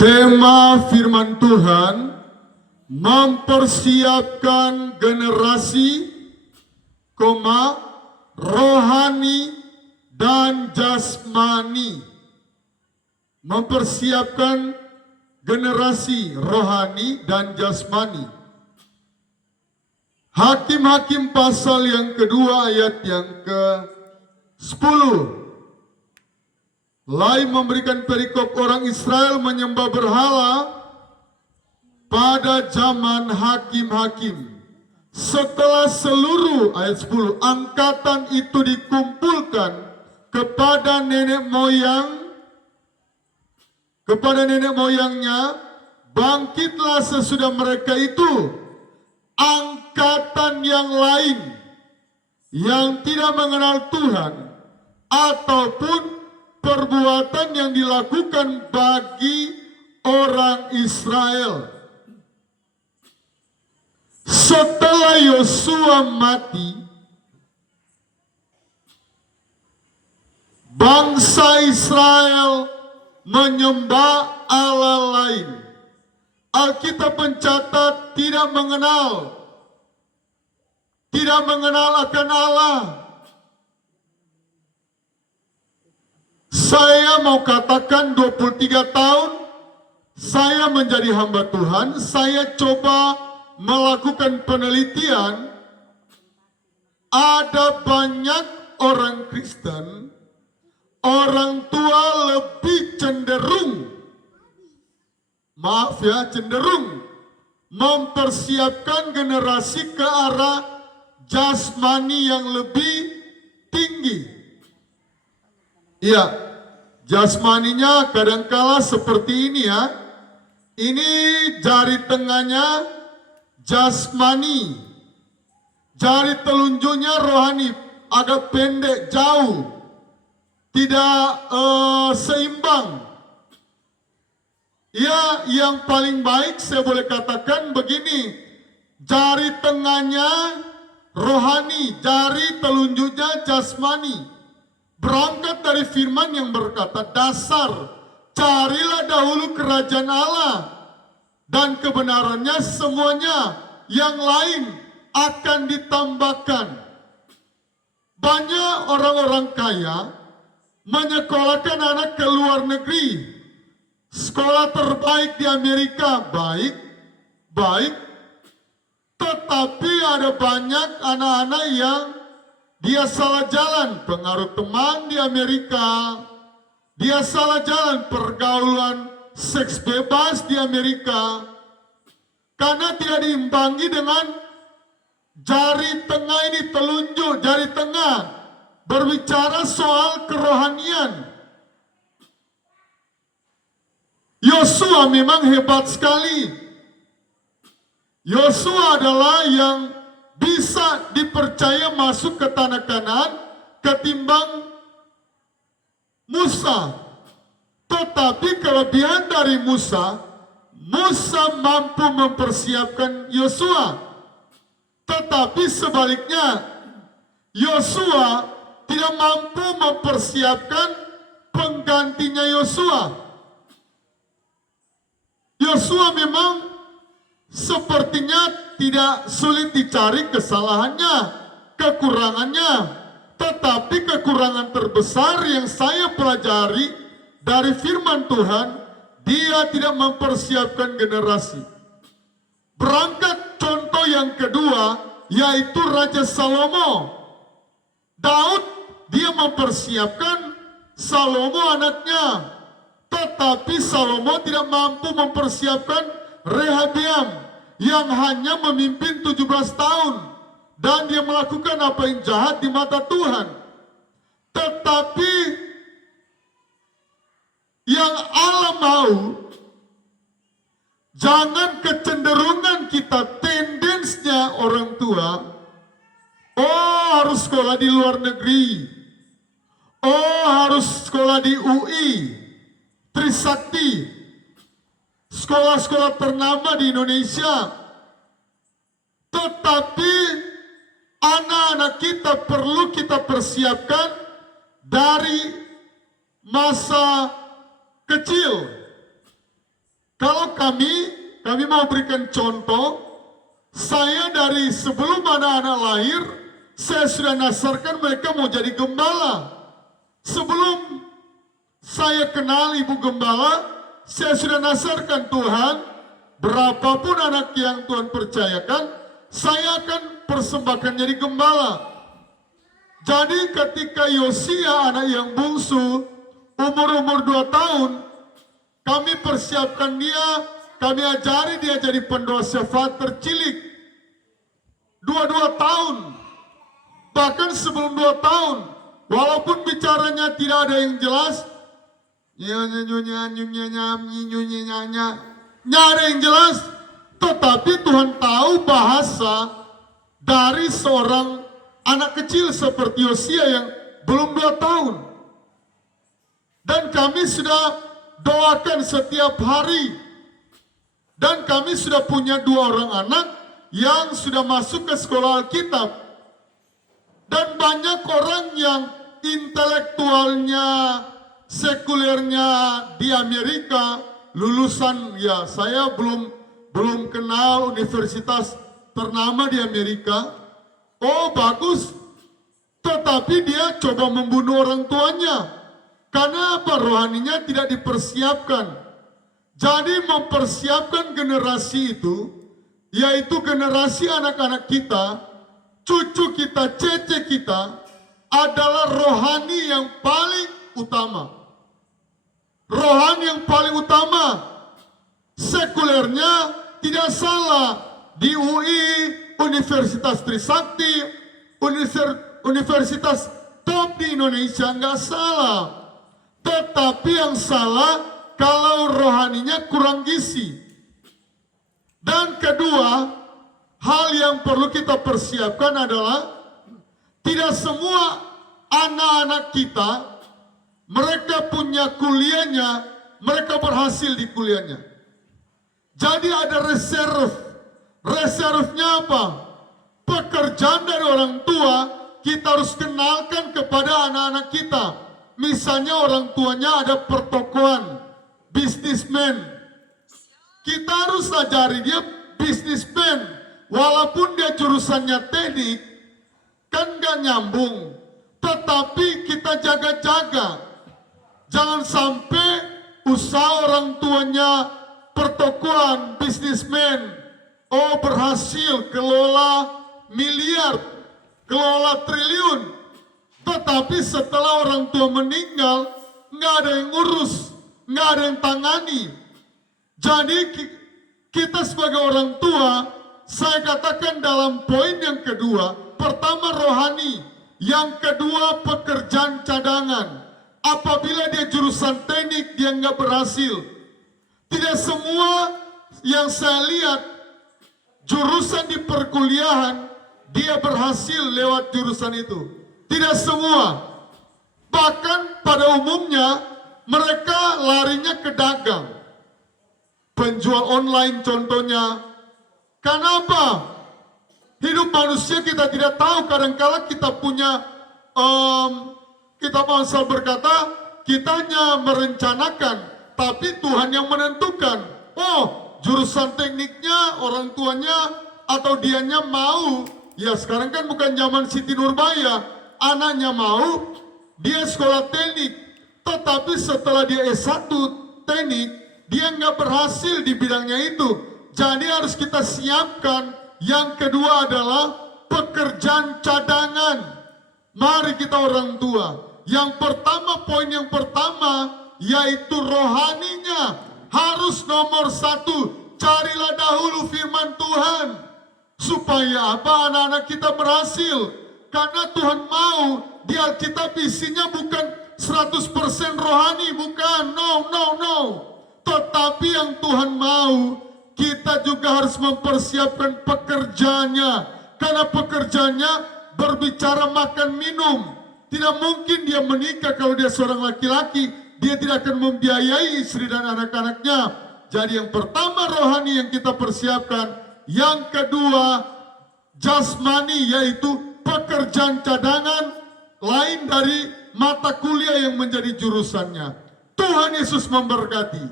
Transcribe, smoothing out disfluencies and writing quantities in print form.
Tema firman Tuhan mempersiapkan generasi, rohani dan jasmani. Mempersiapkan generasi rohani dan jasmani. Hakim-Hakim pasal yang kedua ayat yang ke-10. Lain memberikan perikop orang Israel menyembah berhala pada zaman hakim-hakim. Setelah seluruh ayat 10 angkatan itu dikumpulkan kepada nenek moyangnya, bangkitlah sesudah mereka itu angkatan yang lain yang tidak mengenal Tuhan ataupun perbuatan yang dilakukan bagi orang Israel. Setelah Yosua mati, bangsa Israel menyembah Allah lain. Alkitab mencatat tidak mengenal akan Allah. Saya mau katakan 23 tahun saya menjadi hamba Tuhan, saya coba melakukan penelitian. Ada banyak orang Kristen, orang tua lebih cenderung mempersiapkan generasi ke arah jasmani yang lebih tinggi. Iya, jasmaninya kadangkala seperti ini ya. Ini jari tengahnya jasmani, jari telunjuknya rohani, agak pendek, jauh, tidak seimbang. Ya, yang paling baik saya boleh katakan begini, jari tengahnya rohani, jari telunjuknya jasmani. Berangkat dari firman yang berkata, dasar, carilah dahulu kerajaan Allah dan kebenarannya, semuanya yang lain akan ditambahkan. Banyak orang-orang kaya menyekolahkan anak ke luar negeri. Sekolah terbaik di Amerika, baik. Tetapi ada banyak anak-anak yang dia salah jalan, pengaruh teman di Amerika. Dia salah jalan, pergaulan seks bebas di Amerika. Karena tidak diimbangi dengan jari tengah ini, telunjuk jari tengah, berbicara soal kerohanian. Yosua memang hebat sekali. Yosua adalah yang bisa dipercaya masuk ke tanah Kanaan ketimbang Musa. Tetapi kelebihan dari Musa mampu mempersiapkan Yosua. Tetapi sebaliknya, Yosua tidak mampu mempersiapkan penggantinya Yosua. Yosua memang sepertinya tidak sulit dicari kesalahannya, kekurangannya. Tetapi kekurangan terbesar yang saya pelajari dari firman Tuhan, dia tidak mempersiapkan generasi. Berangkat contoh yang kedua, yaitu Raja Salomo. Daud, dia mempersiapkan Salomo anaknya. Tetapi Salomo tidak mampu mempersiapkan Rehabeam yang hanya memimpin 17 tahun. Dan dia melakukan apa yang jahat di mata Tuhan. Tetapi yang Allah mau, jangan kecenderungan kita, tendensinya orang tua, oh harus sekolah di luar negeri, oh harus sekolah di UI, Trisakti, sekolah-sekolah ternama di Indonesia. Tetapi anak-anak kita perlu kita persiapkan dari masa kecil. kami mau berikan contoh. Saya dari sebelum anak-anak lahir, saya sudah nasarkan mereka mau jadi gembala. Sebelum saya kenal ibu gembala, saya sudah nasarkan Tuhan, berapapun anak yang Tuhan percayakan, saya akan persembahkan jadi gembala. Jadi ketika Yosia anak yang bungsu, umur 2 tahun, kami persiapkan dia, kami ajari dia jadi pendoa syafaat tercilik. 2 tahun, bahkan sebelum 2 tahun, walaupun bicaranya tidak ada yang jelas, nggak ada yang jelas, tetapi Tuhan tahu bahasa dari seorang anak kecil seperti Yosia yang belum 2 tahun. Dan kami sudah doakan setiap hari. Dan kami sudah punya 2 orang anak yang sudah masuk ke sekolah Alkitab. Dan banyak orang yang intelektualnya, sekulernya di Amerika, lulusan, ya saya belum kenal universitas ternama di Amerika. Oh bagus, tetapi dia coba membunuh orang tuanya. Karena apa? Rohaninya tidak dipersiapkan. Jadi mempersiapkan generasi itu, yaitu generasi anak-anak kita, cucu kita, cece kita, adalah rohani yang paling utama. Rohani yang paling utama. Sekulernya tidak salah. Di UI, Universitas Trisakti, universitas top di Indonesia nggak salah. Tetapi yang salah kalau rohaninya kurang gizi. Dan kedua, hal yang perlu kita persiapkan adalah tidak semua anak-anak kita, mereka punya kuliahnya, mereka berhasil di kuliahnya. Jadi ada reserve. Reserve-nya apa? Pekerjaan dari orang tua kita harus kenalkan kepada anak-anak kita. Misalnya orang tuanya ada pertokoan, bisnismen. Kita harus ajari dia bisnismen. Walaupun dia jurusannya teknik, kan gak nyambung. Tetapi kita jaga-jaga. Jangan sampai usaha orang tuanya pertokoan, bisnismen, oh berhasil kelola miliar, kelola triliun. Tetapi setelah orang tua meninggal, nggak ada yang ngurus, nggak ada yang tangani. Jadi kita sebagai orang tua, saya katakan dalam poin yang kedua, pertama rohani, yang kedua pekerjaan cadangan. Apabila dia jurusan teknik, dia nggak berhasil. Tidak semua yang saya lihat jurusan di perkuliahan, dia berhasil lewat jurusan itu. Tidak semua. Bahkan pada umumnya mereka larinya ke dagang. Penjual online contohnya. Kenapa? Hidup manusia kita tidak tahu. Kadang-kala kita punya, kita bangsa berkata, kita hanya merencanakan. Tapi Tuhan yang menentukan. Oh, jurusan tekniknya orang tuanya atau dianya mau. Ya sekarang kan bukan zaman Siti Nurbaya. Anaknya mau, dia sekolah teknik. Tetapi setelah dia S1 teknik, dia nggak berhasil di bidangnya itu. Jadi harus kita siapkan. Yang kedua adalah pekerjaan cadangan. Mari kita orang tua. Yang pertama, poin yang pertama, yaitu rohaninya. Harus nomor 1, carilah dahulu firman Tuhan. Supaya apa? Anak-anak kita berhasil. Karena Tuhan mau di Alkitab isinya bukan 100% rohani, bukan, no. Tetapi yang Tuhan mau, kita juga harus mempersiapkan pekerjaannya. Karena pekerjaannya berbicara makan minum. Tidak mungkin dia menikah kalau dia seorang laki-laki, dia tidak akan membiayai istri dan anak-anaknya. Jadi yang pertama rohani yang kita persiapkan, yang kedua jasmani yaitu pekerjaan cadangan lain dari mata kuliah yang menjadi jurusannya. Tuhan Yesus memberkati.